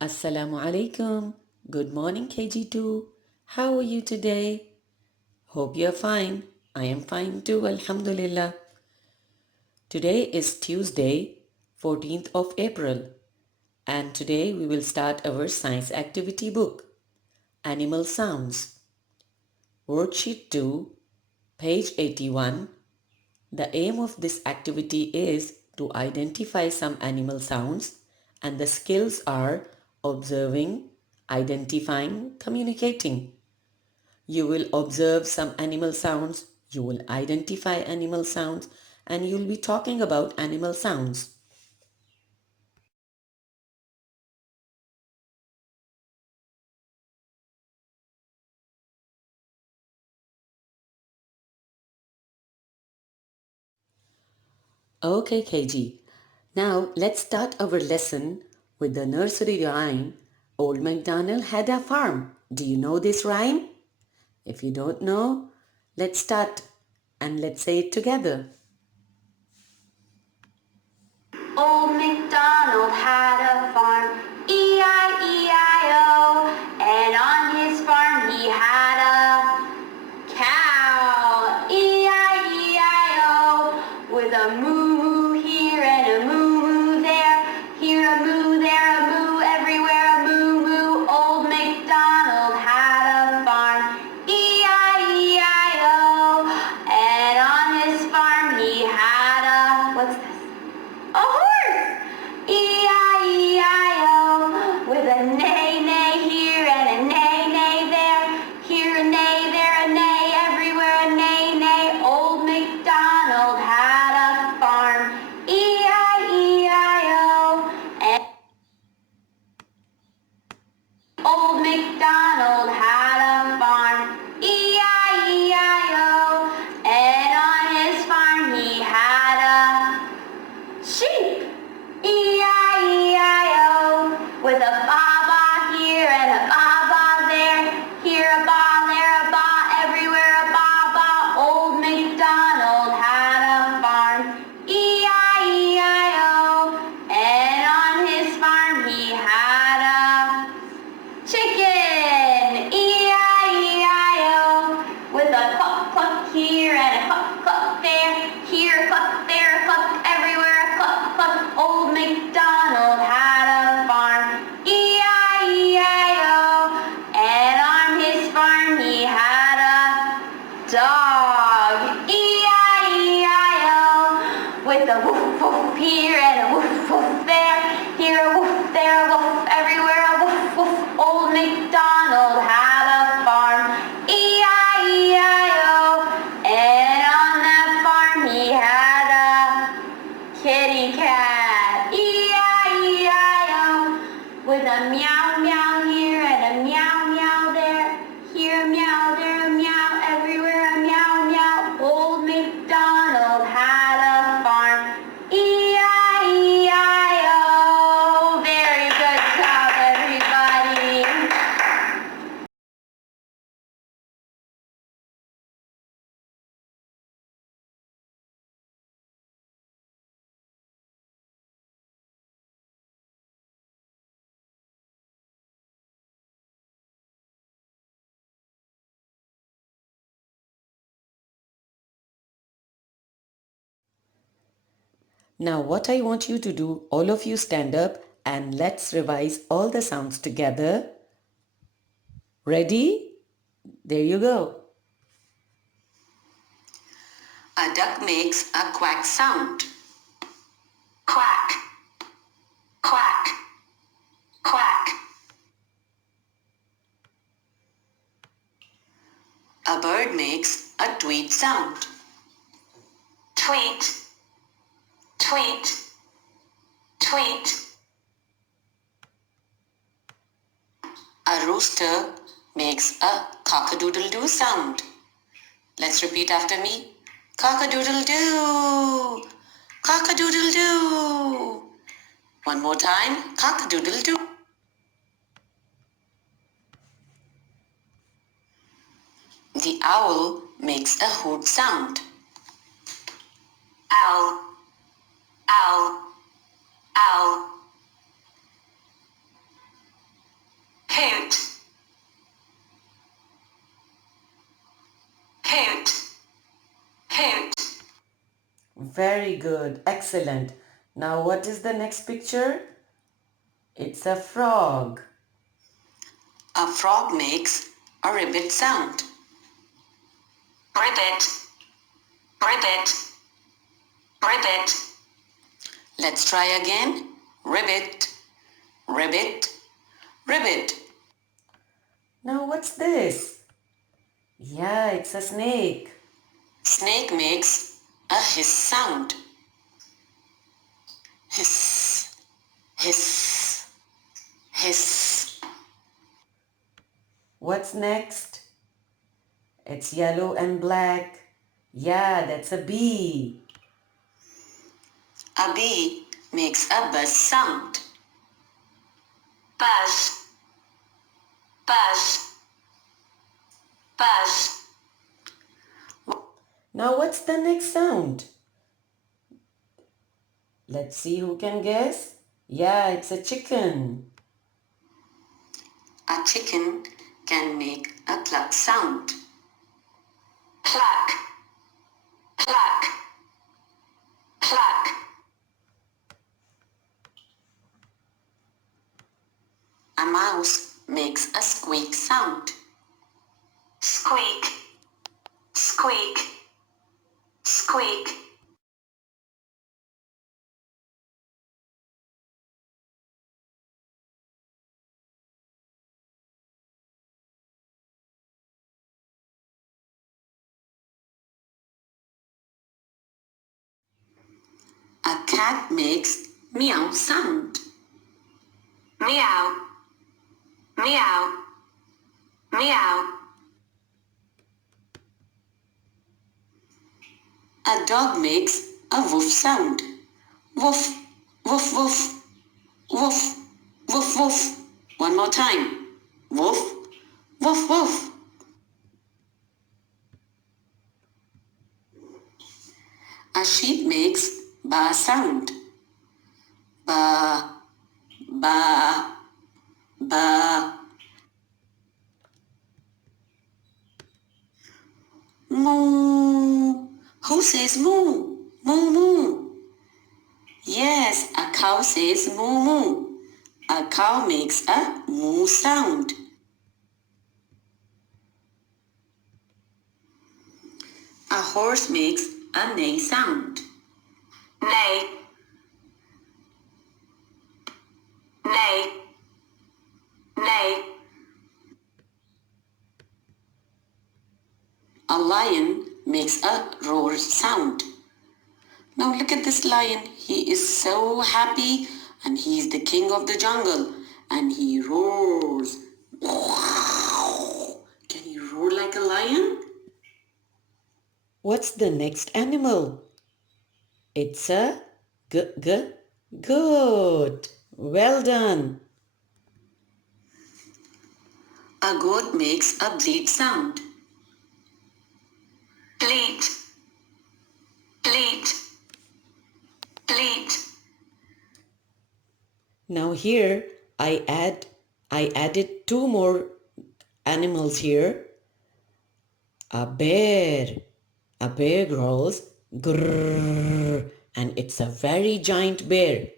Assalamu alaikum. Good morning KG2. How are you today? Hope you're fine. I am fine too, Alhamdulillah. Today is Tuesday, 14th of April, and today we will start our science activity book, Animal Sounds. Worksheet 2, page 81. The aim of this activity is to identify some animal sounds, and the skills are observing, identifying, communicating. You will observe some animal sounds, you will identify animal sounds, and you'll be talking about animal sounds. Okay, KG. Now let's start our lesson with the nursery rhyme. Old MacDonald had a farm. Do you know this rhyme? If you don't know, let's start and let's say it together. Old MacDonald had a farm, E-I-E-I-O, and on his farm he had a cow, E-I-E-I-O, with a moo-moo here and a moo-moo there, here a moo, there a moo, everywhere a moo-moo. Old MacDonald had a farm, E-I-E-I-O, and on his farm he had a, what's this? A horse! E-I-E-I-O, with a neigh-neigh here and a neigh-neigh there, here a neigh, there a neigh, everywhere a neigh-neigh. Old MacDonald had a farm, E-I-E-I-O, and Old MacDonald had a farm, E-I-E-I-O, and on his farm he had a sheep, E-I-E-I-O, with a ba-ba here and a ba-ba there, here a ba, there a ba, everywhere a ba-ba. Old MacDonald had a farm, E-I-E-I-O, and on his farm he had a chicken, E-I-E-I-O, with a cluck cluck here and a cluck cluck there, here a cluck, there a cluck, everywhere a cluck cluck. Old MacDonald had a farm, E-I-E-I-O, and on his farm he had a dog, E-I-E-I-O, with a woof woof here and a woof woof there, here a woof, there a woof, everywhere a woof woof. Old MacDonald had a farm, E-I-E-I-O, and on that farm he had a kitty cat, E-I-E-I-O, with a meow meow here and a meow meow there, here a meow, there a meow, everywhere a meow meow. Old MacDonald had a farm, E-I-E-I-O. Very good job, everybody. Now what I want you to do, all of you stand up and let's revise all the sounds together. Ready? There you go. A duck makes a quack sound. Quack, quack, quack. A bird makes a tweet sound. Tweet, tweet, tweet. A rooster makes a cock-a-doodle-doo sound. Let's repeat after me. Cock-a-doodle-doo, cock-a-doodle-doo. One more time, cock-a-doodle-doo. The owl makes a hoot sound. Owl, owl, owl. Very good. Excellent. Now what is the next picture? It's a frog. A frog makes a ribbit sound. Ribbit, ribbit, ribbit. Let's try again. Ribbit, ribbit, ribbit. Now what's this? Yeah, it's a snake. Snake makes a hiss sound. Hiss, hiss, hiss. What's next? It's yellow and black. Yeah, that's a bee. A bee makes a buzz sound. Buzz, buzz, buzz. Now what's the next sound? Let's see who can guess. Yeah, it's a chicken. A chicken can make a cluck sound. Cluck, cluck, cluck. A mouse makes a squeak sound. Squeak, squeak, squeak. A cat makes meow sound. Meow, meow, meow. A dog makes a woof sound. Woof, woof, woof, woof, woof, woof. One more time. Woof, woof, woof. A sheep makes ba sound. Ba, ba, ba. Moo. Who says moo? Moo, moo. Yes, a cow says moo, moo. A cow makes a moo sound. A horse makes a neigh sound. Neigh, neigh, neigh. A lion makes a roar sound. Now look at this lion. He is so happy and he is the king of the jungle and he roars. Can he roar like a lion? What's the next animal? It's a goat. Well done. A goat makes a bleat sound. Bleat, bleat, bleat. Now here I added two more animals here. A bear. A bear growls grrr, and it's a very giant bear.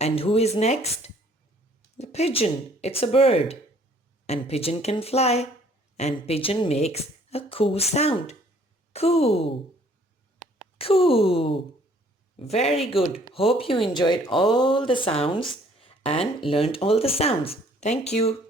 And who is next? The pigeon. It's a bird. And pigeon can fly. And pigeon makes a coo sound. Coo. Coo. Very good. Hope you enjoyed all the sounds and learned all the sounds. Thank you.